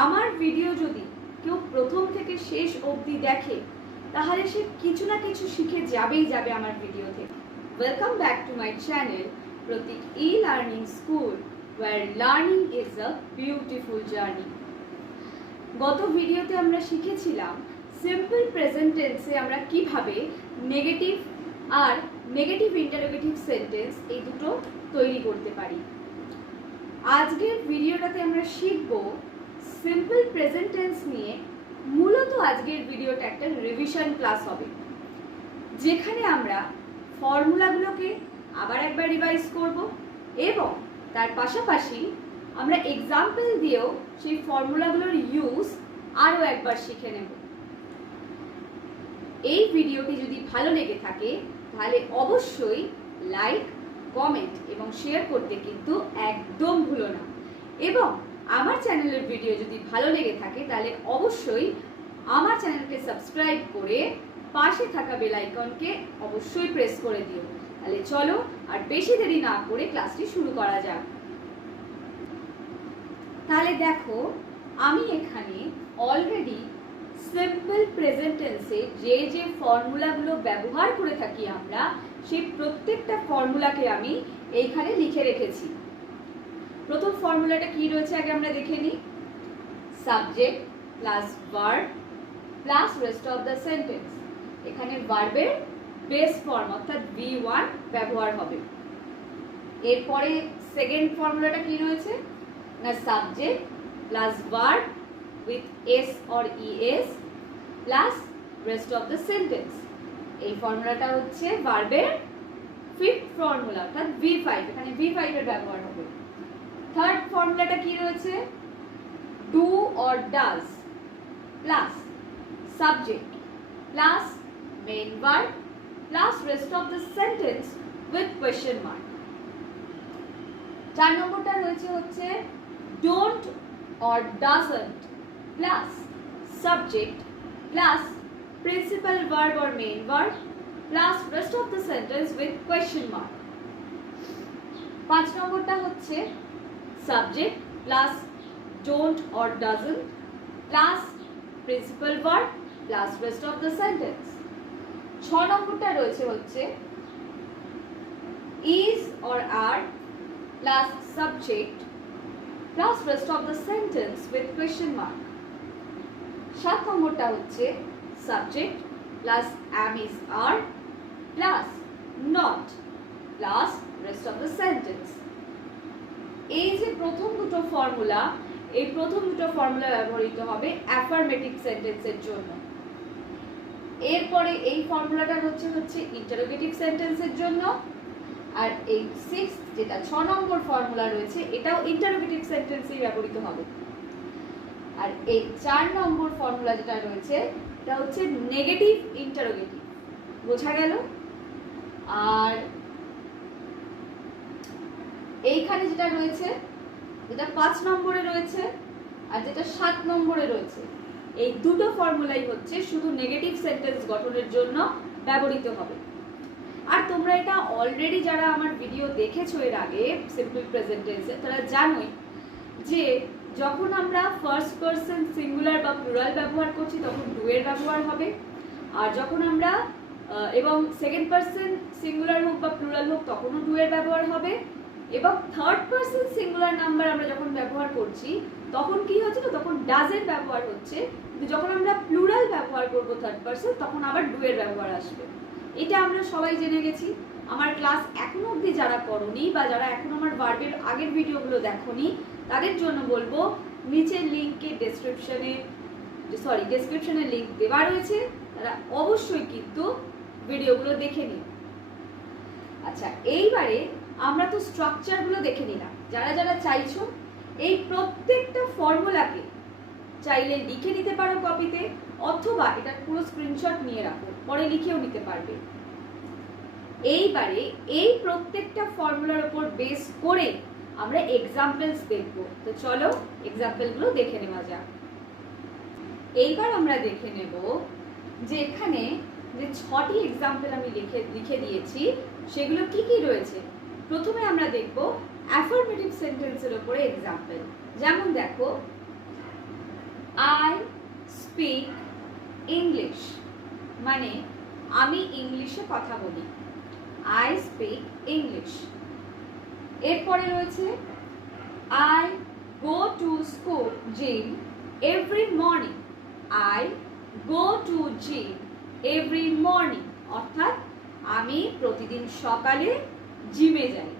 আমার ভিডিও যদি কেউ প্রথম থেকে শেষ অবধি দেখে তাহলে সে কিছু না কিছু শিখে যাবে আমার ভিডিও থেকে। Welcome back to my channel Pratik e-learning school where learning is a beautiful journey। গত ভিডিওতে আমরা শিখেছিলাম সিম্পল প্রেজেন্ট টেন্সে আমরা কিভাবে নেগেটিভ আর নেগেটিভ ইন্টারোগেটিভ সেন্টেন্স এই দুটো তৈরি করতে পারি। আজকের ভিডিওটাতে আমরা শিখব সিম্পল প্রেজেন্ট টেন্স নিয়ে। মূলত আজকের ভিডিওটা একটা রিভিশন ক্লাস হবে, যেখানে আমরা ফর্মুলাগুলোকে আবার একবার রিভাইজ করব এবং তার পাশাপাশি আমরা এক্সাম্পল দিয়েও সেই ফর্মুলাগুলোর ইউজ আরও একবার শিখে নেব। এই ভিডিওটি যদি ভালো লেগে থাকে তাহলে অবশ্যই লাইক, কমেন্ট এবং শেয়ার করতে কিন্তু একদম ভুলো না। এবং আমার চ্যানেলের ভিডিও যদি ভালো লেগে থাকে তাহলে অবশ্যই আমার চ্যানেলকে সাবস্ক্রাইব করে পাশে থাকা বেল আইকনকে অবশ্যই প্রেস করে দিও। তাহলে চলো আর বেশি দেরি না করে ক্লাসটি শুরু করা যাক। তাহলে দেখো, আমি এখানে অলরেডি সিম্পল প্রেজেন্ট টেন্সে যে ফর্মুলাগুলো ব্যবহার করে থাকি আমরা, সেই প্রত্যেকটা ফর্মুলাকে আমি এইখানে লিখে রেখেছি। প্রথম ফর্মুলাটা কি রয়েছে আগে আমরা দেখে নিই। Subject plus verb plus rest of the sentence. এখানে ভার্বের বেস ফর্ম অর্থাৎ V1 ব্যবহার হবে। এরপরে সেকেন্ড ফর্মুলাটা কি রয়েছে না, subject plus verb with s or es plus rest of the sentence. এই ফর্মুলাটা হচ্ছে ভার্বের ফিফথ ফর্মুলা অর্থাৎ V5। এখানে V5 এর ব্যবহার হবে। থার্ড ফর্মুলাটা কি রয়েছে, do or does plus subject plus main verb plus rest of the sentence with question mark. 4 নম্বরটা রয়েছে হচ্ছে don't or doesn't plus subject plus principal verb or main verb plus rest of the sentence with question mark. 5 নম্বরটা হচ্ছে subject plus don't or doesn't plus principal verb plus rest of the sentence. 6 নম্বরটা রয়েছে হচ্ছে is or are plus subject plus rest of the sentence with question mark. 7 নম্বরটা হচ্ছে subject plus am is are plus not plus rest of the sentence. এই যে প্রথম দুটো formula, এই প্রথম দুটো ফর্মুলা ব্যবহৃত হবে অ্যাফার্মেটিভ সেন্টেন্সের জন্য। এরপরে এই ফর্মুলাটা হচ্ছে ইন্টারোগেটিভ সেন্টেন্সের জন্য। আর এই 6 যেটা 6 নম্বর ফর্মুলা রয়েছে এটাও ইন্টারোগেটিভ সেন্টেন্সেই ব্যবহৃত হবে। আর এই 4 নম্বর ফর্মুলা যেটা রয়েছে এটা হচ্ছে নেগেটিভ ইন্টারোগেটিভ। বোঝা গেল? আর এইখানে যেটা রয়েছে, যেটা 5 নম্বরে রয়েছে আর যেটা 7 নম্বরে রয়েছে, এই দুটো ফর্মুলাই হচ্ছে শুধু নেগেটিভ সেন্টেন্স গঠনের জন্য ব্যবহৃত হবে। আর তোমরা এটা অলরেডি যারা আমার ভিডিও দেখেছো এর আগে সিম্পল প্রেজেন্ট টেন্সে, তারা জানোই যে যখন আমরা ফার্স্ট পারসন সিঙ্গুলার বা প্লুরাল ব্যবহার করছি তখন ডু এর ব্যবহার হবে। আর যখন আমরা এবং সেকেন্ড পারসন সিঙ্গুলার হোক বা প্লুরাল হোক তখনও ডু এর ব্যবহার হবে। এবং থার্ড পারসন সিঙ্গুলার নাম্বার আমরা যখন ব্যবহার করছি তখন কি হচ্ছে না, তখন ডাজ এর ব্যবহার হচ্ছে। কিন্তু যখন আমরা প্লুরাল ব্যবহার করব থার্ড পারসন তখন আবার ডু এর ব্যবহার আসবে। এটা আমরা সবাই জেনে গেছি। আমার ক্লাস এখনো অবধি যারা করোনি বা যারা এখন আমার ভার্বের আগের ভিডিওগুলো দেখোনি তাদের জন্য বলবো নিচের লিঙ্কে ডেসক্রিপশনে লিঙ্ক দেওয়া রয়েছে, তারা অবশ্যই কিন্তু ভিডিওগুলো দেখে নিন। আচ্ছা, এইবারে আমরা তো স্ট্রাকচারগুলো দেখে নিলাম। যারা যারা চাইছো এই প্রত্যেকটা ফর্মুলাকে চাইলে লিখে নিতে পারো কপিতে, অথবা এটা পুরো স্ক্রিনশট নিয়ে রাখো, পরে লিখেও নিতে পারবে। এইবারে এই প্রত্যেকটা ফর্মুলার উপর বেস করে আমরা এক্সাম্পলস দেখব। তো চলো এক্সাম্পলগুলো দেখে নেওয়া যাক। এইবার আমরা দেখে নেব যে এখানে যে 6টি এক্সাম্পল আমি লিখে দিয়েছি সেগুলো কি কি রয়েছে। প্রথমে আমরা দেখব অ্যাফার্মেটিভ সেন্টেন্সের উপরে এক্সাম্পল। যেমন দেখো, স্পিক ইংলিশ, মানে আমি ইংলিশে কথা বলি। I speak English. এরপরে রয়েছে I go to school gym every morning. I go to gym every morning, অর্থাৎ আমি প্রতিদিন সকালে জিমে যাই।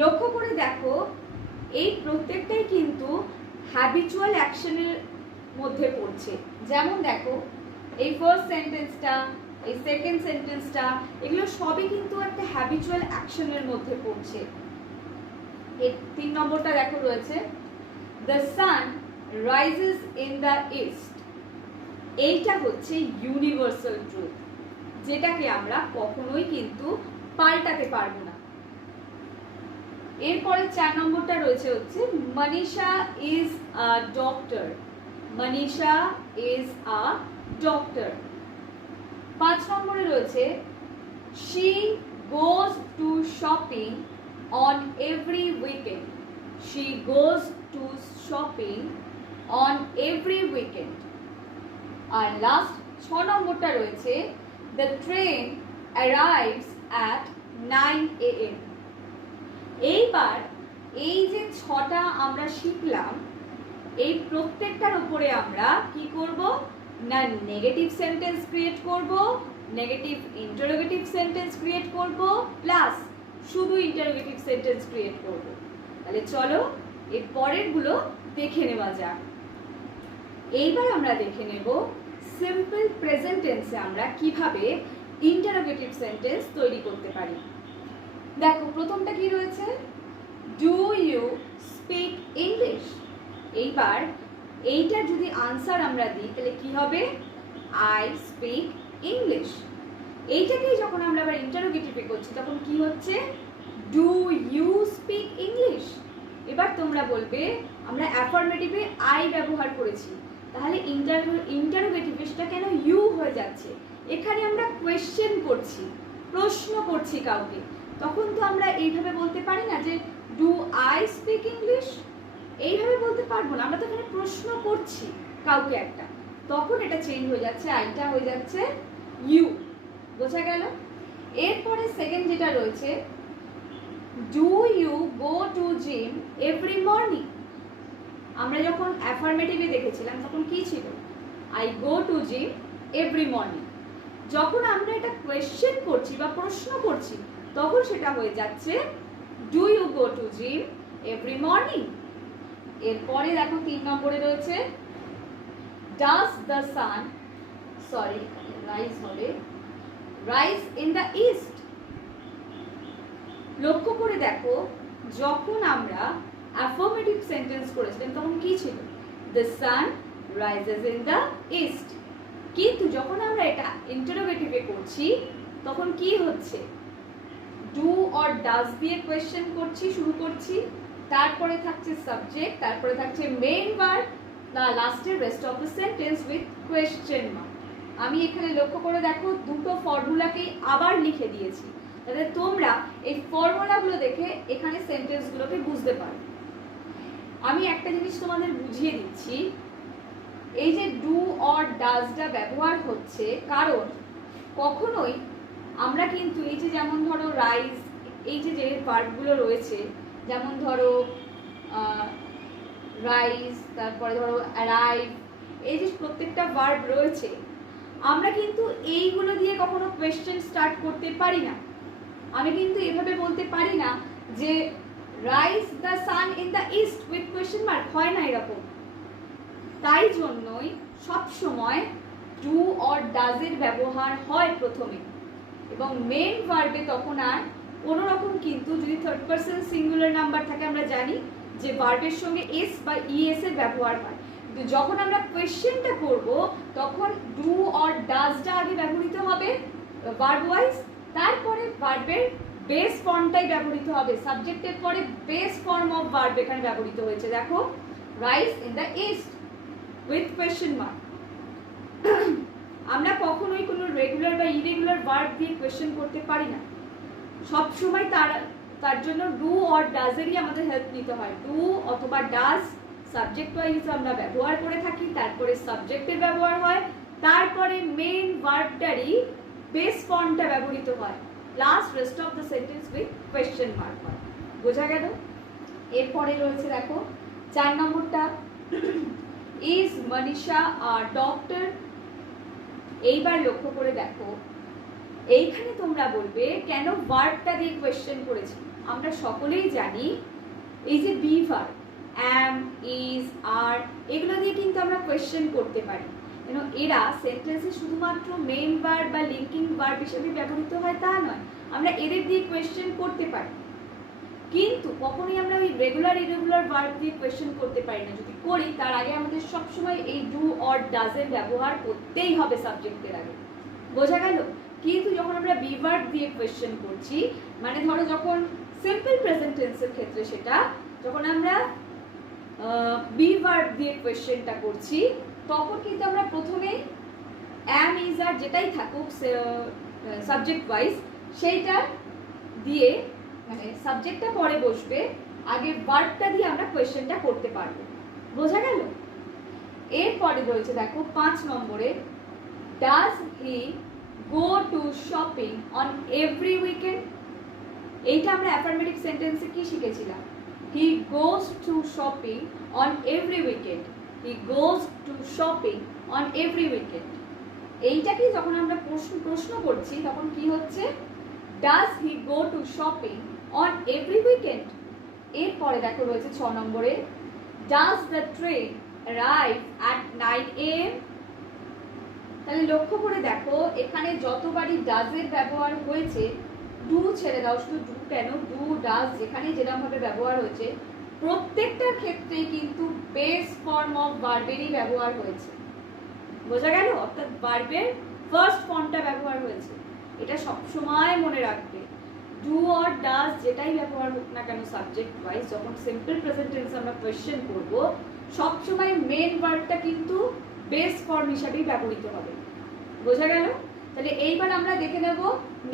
লক্ষ্য করে দেখো এই প্রত্যেকটাই কিন্তু হ্যাবিচুয়াল অ্যাকশনের মধ্যে পড়ছে। যেমন দেখো এই ফার্স্ট সেন্টেন্সটা, এই সেকেন্ড সেন্টেন্সটা, এগুলো সবই কিন্তু একটা হ্যাবিচুয়াল অ্যাকশনের মধ্যে পড়ছে। এই 3 নম্বরটা দেখো রয়েছে the sun rises in the east. এইটা হচ্ছে ইউনিভার্সাল ট্রুথ, যেটাকে আমরা কখনোই কিন্তু পাল্টাতে পারবো না। এরপরে 4 নম্বরটা রয়েছে হচ্ছে Manisha is a doctor. Manisha is a doctor. 5 নম্বরে রয়েছে she goes to shopping on every weekend. She goes to shopping on every weekend. আর লাস্ট 6 নম্বরটা রয়েছে the train arrives at 9 AM. এইবার এই যে 6টা আমরা শিখলাম, এই প্রত্যেকটার উপরে আমরা কি করব না নেগেটিভ সেন্টেন্স ক্রিয়েট করব, নেগেটিভ ইন্টারোগেটিভ সেন্টেন্স ক্রিয়েট করব, প্লাস শুধু ইন্টারোগেটিভ সেন্টেন্স ক্রিয়েট করব। তাহলে চলো এর পরেরগুলো দেখে নেওয়া যাক। এইবার আমরা দেখে নেব সিম্পল প্রেজেন্ট টেন্সে আমরা কিভাবে ইন্টারোগেটিভ সেন্টেন্স তৈরি করতে পারি। দেখো প্রথমটা কি রয়েছে, ডু ইউ স্পিক ইংলিশ। এইবার এইটার যদি আনসার আমরা দিই তাহলে কি হবে, আই স্পিক ইংলিশ। এইটাকেই যখন আমরা আবার ইন্টারোগেটিভে করছি তখন কি হচ্ছে, ডু ইউ স্পিক ইংলিশ। এবার তোমরা বলবে আমরা অ্যাফার্মেটিভে আই ব্যবহার করেছি, তাহলে ইন্টারোগেটিভটা কেন ইউ হয়ে যাচ্ছে? এখানে আমরা কোয়েশ্চেন করছি, প্রশ্ন করছি কাউকে, তখন তো আমরা এইভাবে বলতে পারি না যে ডু আই স্পিক ইংলিশ, এইভাবে বলতে পারবো না, আমরা তো এখানে প্রশ্ন করছি কাউকে একটা, তখন এটা চেঞ্জ হয়ে যাচ্ছে, আইটা হয়ে যাচ্ছে ইউ। বোঝা গেল? এরপরে সেকেন্ড যেটা রয়েছে, do you go to gym every morning. আমরা যখন অ্যাফার্মেটিভে দেখেছিলাম তখন কি ছিল, I go to gym every morning. যখন আমরা এটা কোয়েশ্চেন করছি বা প্রশ্ন করছি তখন সেটা হয়ে যাচ্ছে do you go to gym every morning. এরপরে দেখো 3 নম্বরে রয়েছে does the sun, sorry rise হবে, রাইজ ইন দ্য ইস্ট। লক্ষ্য করে দেখো যখন আমরা অ্যাফার্মেটিভ সেন্টেন্স করেছিলাম তখন কি ছিল, the sun rises in the east. কিন্তু যখন আমরা এটা ইন্টারোগেটিভে করছি তখন কি হচ্ছে, ডু অর ডাজ দিয়ে কোয়েশ্চেন করছি, শুরু করছি, তারপরে থাকছে সাবজেক্ট, তারপরে থাকছে মেইন ভার্ব, দ্য লাস্টের rest of the sentence with question mark. আমি এখানে লক্ষ্য করে দেখো দুটো ফর্মুলাকেই আবার লিখে দিয়েছি, তাহলে তোমরা এই ফর্মুলাগুলো দেখে এখানে সেন্টেন্সগুলোকে বুঝতে পারো। আমি একটা জিনিস তোমাদের বুঝিয়ে দিচ্ছি, এই যে ডু অর ডাজটা ব্যবহার হচ্ছে কারণ কখনোই আমরা কিন্তু এই যে যেমন ধরো রাইজ, এই যে ভার্বগুলো রয়েছে, যেমন ধরো রাইজ, তারপরে ধরো অ্যারাইভ, এই যে প্রত্যেকটা ভার্ব রয়েছে, আমরা কিন্তু এইগুলো দিয়ে কখনো কোয়েশ্চেন স্টার্ট করতে পারি না। আমি কিন্তু এভাবে বলতে পারি না যে rise the sun in the east with question mark, হয় না এরকম। তাই জন্যই সবসময় ডু অর ডাজের ব্যবহার হয় প্রথমে, এবং মেন ভার্বে তখন আর কোনো রকম কিন্তু যদি থার্ড পারসন সিঙ্গুলার নাম্বার থাকে আমরা জানি যে ভার্বের সঙ্গে এস বা ইএস এর ব্যবহার হয়, কিন্তু যখন আমরা কোয়েশ্চেনটা করব তখন ডু অর ডাজটা আগে ব্যবহৃত হবে ভার্ব ওয়াইজ, তারপরে ভার্বের বেস ফর্মটাই ব্যবহৃত হবে, সাবজেক্টের পরে বেস ফর্ম অফ ভার্ব এখানে ব্যবহৃত হয়েছে। দেখো rise in the east with question mark. আমরা কখনোই কোনো রেগুলার বা ইরেগুলার ভার্ব দিয়ে কোয়েশ্চেন করতে পারি না, সবসময় তার জন্য ডু অর ডাজেরই আমাদের হেল্প নিতে হয়। ডু অথবা ডাজ সাবজেক্ট ওয়াইজ আমরা ব্যবহার করে থাকি, তারপরে সাবজেক্টের ব্যবহার হয়, তারপরে মেন ভার্বটারই বেস ফর্মটা ব্যবহৃত হয়, plus rest of the sentence with question mark হয়। বোঝা গেল? এরপরে রয়েছে দেখো 4 নম্বরটা, ইজ মনীষা আর ডক্টর। এইবার লক্ষ্য করে দেখো, এইখানে তোমরা বলবে কেন ভার্বটা দিয়ে কোয়েশ্চেন করেছি। আমরা সকলেই জানি এই যে বি ভার্ব, অ্যাম, ইজ, আর, এগুলো দিয়ে কিন্তু আমরা কোয়েশ্চেন করতে পারি। কেন এরা সেন্টেন্সে শুধুমাত্র মেইন ভার্ব বা লিঙ্কিং ভার্ব হিসেবে ব্যবহৃত হয় তা নয়, আমরা এদের দিয়ে কোয়েশ্চেন করতে পারি। কিন্তু কখনোই আমরা ওই রেগুলার ইরেগুলার ভার্ব দিয়ে কোয়েশ্চেন করতে পারি না। যদি করি তার আগে আমাদের সবসময় এই ডু অর ডাজের ব্যবহার করতেই হবে সাবজেক্টের আগে। বোঝা গেল? কিন্তু যখন আমরা বি ভার্ব দিয়ে কোয়েশ্চেন করছি, মানে ধরো যখন সিম্পল প্রেজেন্ট টেন্সের ক্ষেত্রে সেটা, যখন আমরা বি ভার্ব দিয়ে কোয়েশ্চেনটা করছি, তখন কিন্তু আমরা প্রথমেই অ্যাম, ইজ, আর যেটাই থাকুক সাবজেক্ট ওয়াইজ সেইটা দিয়ে, মানে সাবজেক্টটা পরে বসবে, আগে ভার্বটা দিয়ে আমরা কোয়েশ্চেনটা করতে পারবো। বোঝা গেল? এরপরে রয়েছে দেখো 5 নম্বরে, does he go to shopping on every weekend. এইটা আমরা অ্যাফার্মেটিভ সেন্টেন্সে কি শিখেছিলাম? He goes to shopping on every weekend. He goes to shopping on every weekend. এইটাকে যখন আমরা প্রশ্ন করছি তখন কি হচ্ছে? Does he go to shopping on every weekend. এরপরে দেখো রয়েছে 6 নম্বরে, does the train arrive at 9 AM। তাহলে লক্ষ্য করে দেখো এখানে যতবারই ডাজের ব্যবহার হয়েছে, ডু ছেড়ে দাও, শুধু ডু কেন, ডু ডাজ যেখানে যেরকম ভাবে ব্যবহার হয়েছে প্রত্যেকটার ক্ষেত্রেই কিন্তু বেস ফর্ম অফ ভার্বেরই ব্যবহার হয়েছে। বোঝা গেল? অর্থাৎ ভার্বের ফার্স্ট ফর্মটা ব্যবহার হয়েছে। এটা সবসময় মনে রাখবে। ডু অর ডাজ যেটাই ব্যবহার হোক না কেন সাবজেক্ট ওয়াইজ, যখন সিম্পল প্রেজেন্ট টেন্স আমরা কোয়েশ্চেন করব, সবসময় মেন ভার্বটা কিন্তু বেস ফর্ম হিসাবেই ব্যবহৃত হবে। বোঝা গেল? তাহলে এইবার আমরা দেখে নেব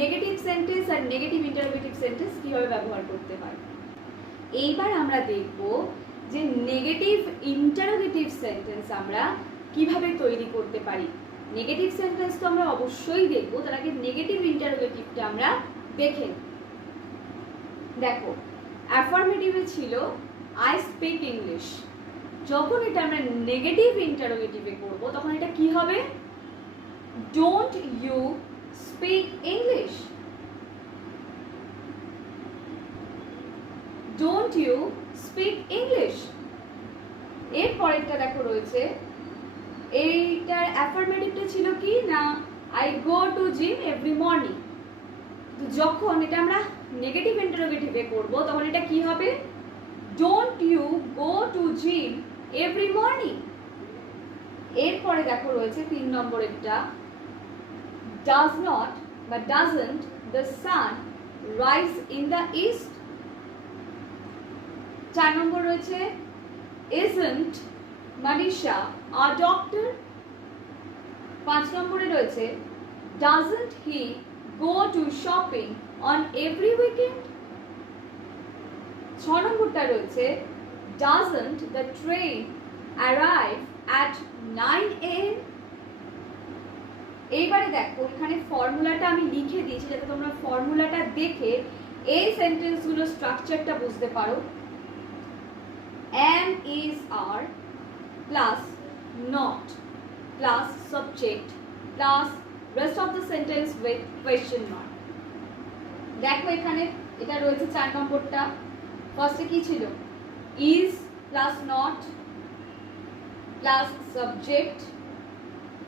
নেগেটিভ সেন্টেন্স আর নেগেটিভ ইন্টারোগেটিভ সেন্টেন্স কিভাবে ব্যবহার করতে হয়। এইবার আমরা দেখব যে নেগেটিভ ইন্টারোগেটিভ সেন্টেন্স আমরা কিভাবে তৈরি করতে পারি। নেগেটিভ সেন্টেন্স তো আমরা অবশ্যই দেখব, তার আগে নেগেটিভ ইন্টারোগেটিভটা আমরা দেখে নিই। দেখো অ্যাফার্মেটিভে ছিল আই স্পিক ইংলিশ। যখন এটা আমরা নেগেটিভ ইন্টারোগেটিভে করব তখন এটা কি হবে? Don't you speak English. Don't you speak English. এর পরেরটা দেখো রয়েছে, এইটার অ্যাফার্মেটিভটা ছিল কি না, I go to gym every morning. যখন এটা আমরা নেগেটিভ ইন্টারোগেটিভে করব তখন এটা কি হবে? Don't you go to gym every morning. এরপরে দেখো রয়েছে 3 নম্বরেরটা, ডাজ নট বা doesn't the sun rise in the east. 4 number রয়েছে, ইজন্ট মনীষা আ ডক্টর। 5 নম্বরে রয়েছে, doesn't he go to shopping on every weekend। 6 নম্বরটা রয়েছে, doesn't the train arrive at 9 AM। এইবারে দেখো এখানে ফর্মুলাটা আমি লিখে দিয়েছি যাতে তোমরা ফর্মুলাটা দেখে এই সেন্টেন্সগুলোর স্ট্রাকচারটা বুঝতে পারো। am, is, are plus not plus subject plus rest of the sentence with question mark। দেখো এখানে এটা রয়েছে 4 নম্বরটা। ফার্স্টে কি ছিল? is plus not plus subject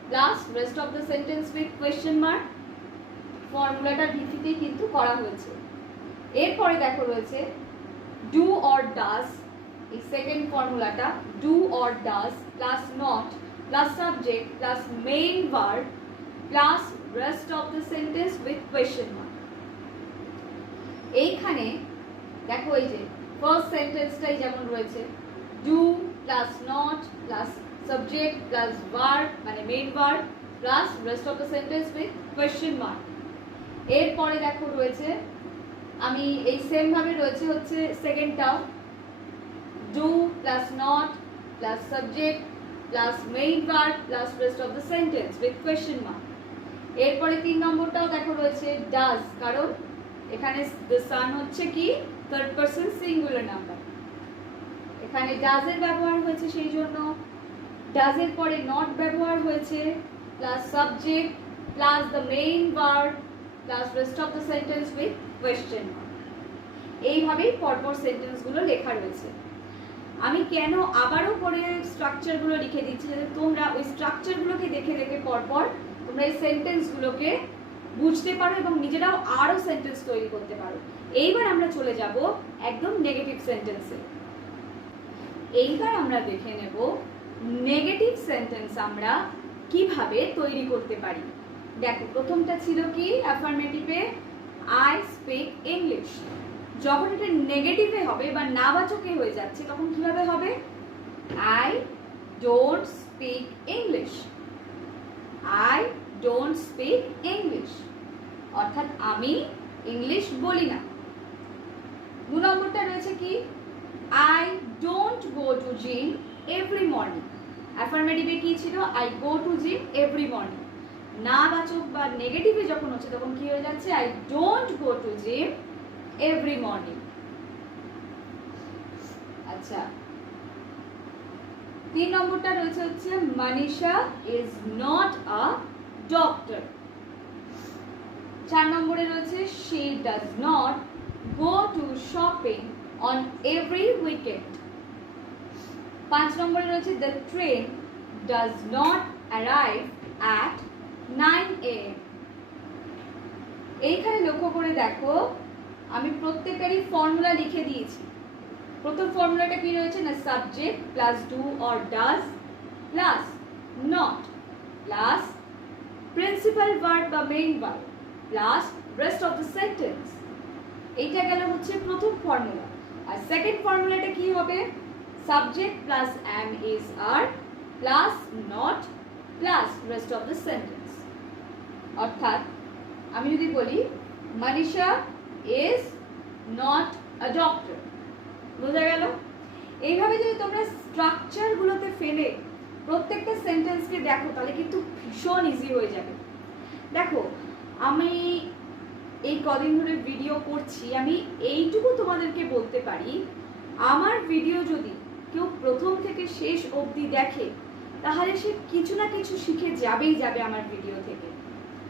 plus rest of the sentence with question mark। ফর্মুলাটার ভিত্তিতেই কিন্তু করা হয়েছে। এরপরে দেখো রয়েছে do or does। এই সেকেন্ড ফর্মুলাটা do or does plus not plus subject plus main verb plus rest of the sentence with question mark। এইখানে দেখো এই যে ফার্স্ট সেন্টেন্সটাই যেমন রয়েছে do plus not plus subject plus verb মানে main verb plus rest of the sentence with question mark। এরপরে দেখো রয়েছে, আমি এই সেম ভাবে রয়েছে হচ্ছে সেকেন্ডটাও do plus not plus subject plus main verb plus rest of the sentence with question mark. এরপরে 3 নম্বরটাও দেখো রয়েছে ডাজ, কারণ এখানে দ্য সান হচ্ছে কি থার্ড পারসন সিঙ্গুলার নাম্বার, এখানে ডাজ এর ব্যবহার হয়েছে, সেই জন্য ডাজ এর পরে নট ব্যবহার হয়েছে, plus subject plus the main verb plus rest of the sentence with question mark. এইভাবেই পরপর সেন্টেন্সগুলো লেখা রয়েছে। আমি কেন আবারও করে স্ট্রাকচারগুলো লিখে দিচ্ছি, যাতে তোমরা ওই স্ট্রাকচারগুলোকে দেখে দেখে পরপর তোমরা এই সেন্টেন্সগুলোকে বুঝতে পারো এবং নিজেরাও আরও সেন্টেন্স তৈরি করতে পারো। এইবার আমরা চলে যাব একদম নেগেটিভ সেন্টেন্সে। এইবার আমরা দেখে নেব নেগেটিভ সেন্টেন্স আমরা কিভাবে তৈরি করতে পারি। দেখো, প্রথমটা ছিল কি অ্যাফার্মেটিভে আই স্পিক ইংলিশ। যখন এটা নেগেটিভে হবে বা নাবাচকে হয়ে যাচ্ছে তখন কিভাবে হবে? I don't speak English, I don't speak English, অর্থাৎ আমি ইংলিশ বলি না। 2 নম্বরটা রয়েছে কি I don't go to gym every morning. অ্যাফার্মেটিভে কি ছিল? I go to gym every morning. নাবাচক বা নেগেটিভে যখন হচ্ছে তখন কি হয়ে যাচ্ছে? I don't go to gym every morning. আচ্ছা, 3 নম্বরটা রয়েছে হচ্ছে Manisha is not a doctor. 4 নম্বরে রয়েছে she does not go to shopping on every weekend। 5 নম্বরে রয়েছে the train does not arrive at 9 AM। এইখানে লক্ষ্য করে দেখো, আমি প্রত্যেকটারই ফর্মুলা লিখে দিয়েছি। প্রথম ফর্মুলাটা কি রয়েছে না, subject plus do or does plus not plus principal verb বা main verb plus rest of the sentence. এইটা গেল হচ্ছে প্রথম ফর্মুলা। আর সেকেন্ড ফর্মুলাটা কি হবে? Subject plus am is are plus not plus rest of the sentence. অর্থাৎ আমি যদি বলি Manisha is not a doctor, বোঝা গেল? এইভাবে যদি তোমরা স্ট্রাকচারগুলোতে ফেলে প্রত্যেকটা সেন্টেন্সকে দেখো তাহলে কিন্তু ভীষণ ইজি হয়ে যাবে। দেখো, আমি এই কদিন ধরে ভিডিও করছি, আমি এইটুকু তোমাদেরকে বলতে পারি, আমার ভিডিও যদি কেউ প্রথম থেকে শেষ অবধি দেখে তাহলে সে কিছু না কিছু শিখে যাবেই যাবে আমার ভিডিও থেকে।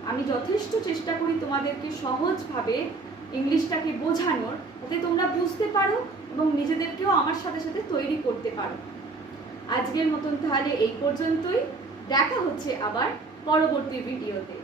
আমি যথেষ্ট চেষ্টা করি তোমাদেরকে সহজভাবে ইংলিশটাকে বোঝানোর, যাতে তোমরা বুঝতে পারো এবং নিজেদেরকেও আমার সাথে সাথে তৈরি করতে পারো। আজকের মতন তাহলে এই পর্যন্তই, দেখা হচ্ছে আবার পরবর্তী ভিডিওতে।